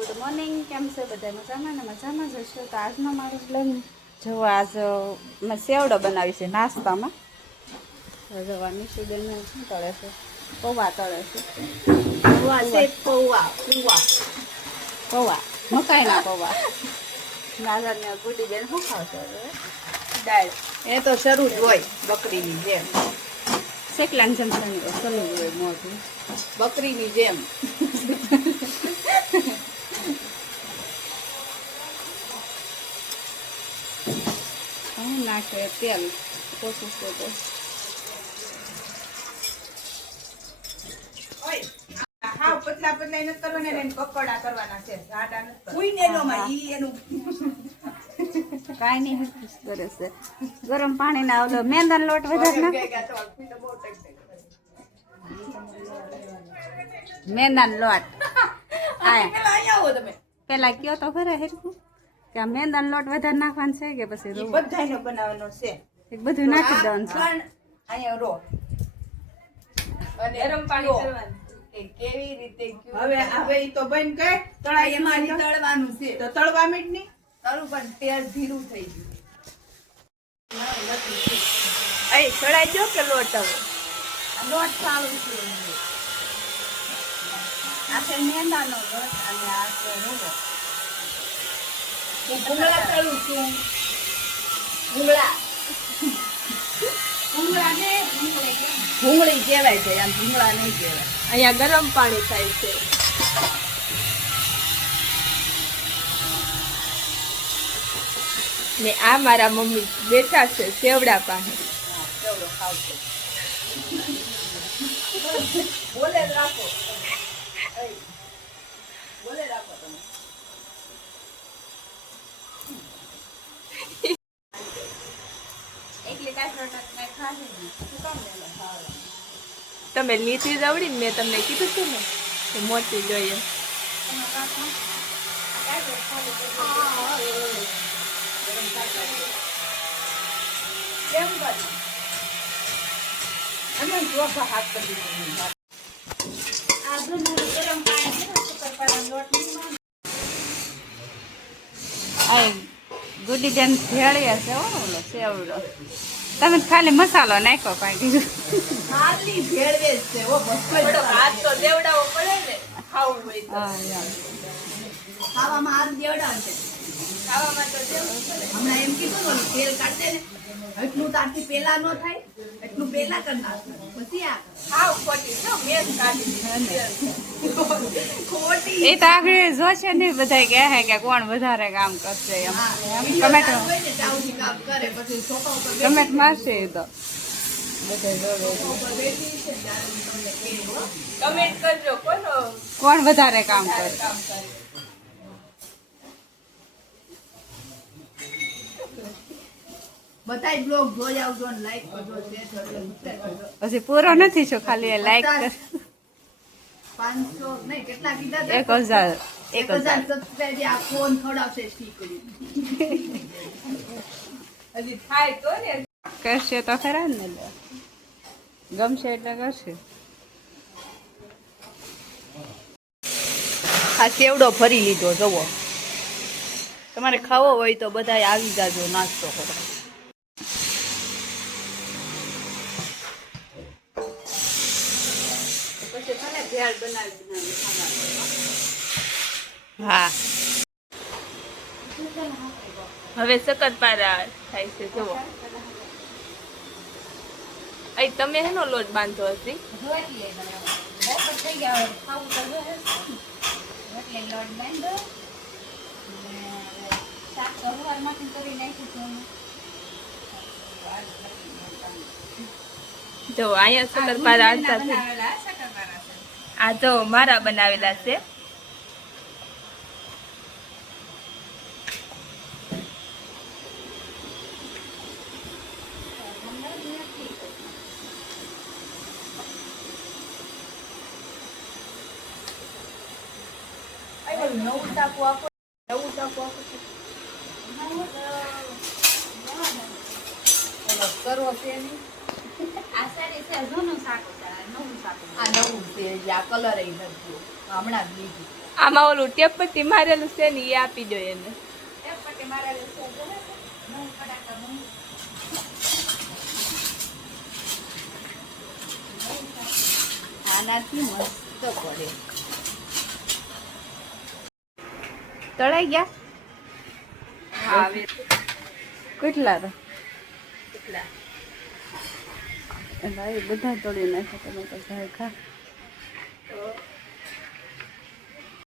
Good morning, કેમ છે બધા? મજામાં ને? મજામાં જ હશો. તો આજનો મારો પ્લાન જો આજ મેં સેવડો બનાવી છે નાસ્તામાં. જવા નિશુબેન શું તળે છે? પૌવા તળે છે. પૌવા મકાઈના પૌવા. નાગરને ગુડીબેન શું ખાવશે? દાળ. એ તો શરૂ જ હોય બકરીની જેમ. શેકલાની જેમ સલું હોય મોઢું બકરીની જેમ. નાખે તેલ ઓછું છે તો પતલા પતલા નથી કરવાના, એને પકોડા કરવાના છે. જાડા નથી. ઉઈને એનોમાં ઈ એનું કાંઈ નહીં કરે છે. ગરમ પાણીના ઓલો મેંદાનો લોટ વધારે નાખો. મેંદાનો લોટ પેલા કયો તો ખરે હેરકું કે આ મેંદાનો લોટ વધારે નાખવાનો છે કે પછી ઈ બધાયનો બનાવવાનો છે. એક બધું નાખી દેવાનું છે. અહીંયા રો અને ગરમ પાણી કરવાનું કે કેવી રીતે હવે ઈ તો બન કે તળા એમાં તળવાનું છે. તો તળવા મીટ ની તળું પણ તેલ ધીરું થઈ ગયું. એ તળાઈ ગયો કે લોટ? હવે આ લોટ સારું છે. આ છે મેંદાનો લોટ અને આ છે રવો. હું ભૂંગળા તળું છું. ભૂંગળી કહેવાય છે, આમ ભૂંગળા નહીં કહેવાય. અહીંયા ગરમ પાણી થાય છે. ને આ મારા મમ્મી બેઠા છે સેવડા પાસે. સેવડો ખાવશે. બોલે રાખો. બોલે રાખો તમે. તમે લીધી જવડી ને મેં તમને કીધું હતું ને કે મોટી જોઈએ. ગુડીબેન ભેળીએ છે ઓલો સેવડો. તમે ખાલી મસાલો નાખો કાંઈ કીધું ખાલી ભેળવે છે. ઓ ભસ્કો હાથ તો દેવડાવો પડે ને ખાવું હોય તો. ખાવામાં હાથ દેવડાવે છે. ખાવામાં તો દેવડાવે પડે. હમણાં એમ કીધું ને તેલ કાઢે ને એટલું તારથી પેલા ન થાય એટલું પેલા કરી નાખવાનું. પછી આ ખાવ ખોટી છો મેં કાઢી ખોટી. એ તો આગળ જોશે ને બધા કહે કે કોણ વધારે કામ કરશે એમ. કમેન્ટ કરે પછી સોફા ઉપર કમેન્ટ મારશે એ તો કમેન્ટ કરજો કોણ વધારે કામ કરે. બધાય બ્લોગ જોઈ આવજો ને લાઈક કરજો, શેર કરજો, પછી પૂરો નથી છો ખાલી લાઈક 500 નહીં કેટલા કીધા 1000 સબસ્ક્રાઇબ આ ફોન ખવડાવશે સ્ટીકરી. હજી થાય તો ને કરશે તો ખરા ને ગમશે એટલે કરશે. આ સેવડો ભરી લીધો જુઓ. તમારે ખાવો હોય તો બધાય આવી જાજો નાસ્તો કરો. હા હવે શકરપારા થાય છે જુઓ. અહીં તમે હેનો લોટ બાંધો હશે? જો અહીંયા શકરપારા આ જો મારા બનાવેલા છે. નવું ટાકું આપો. નવું ટાકું આપો. કરો છે નહીં. આ સારી છે જૂનું શાક છે નવું શાક. આ નવું છે આ કલર એ નથી હમણાં જ લીધું. આમાં ઓલું ટેપ પટ્ટી મારેલું છે ને એ આપી દો એને. આનાથી મસ્ત પડે. તળાઈ ગયા? હા હવે કેટલા હતા? કેટલા એ બધા તળી નાખ્યા તમે તો ભાઈ ખા.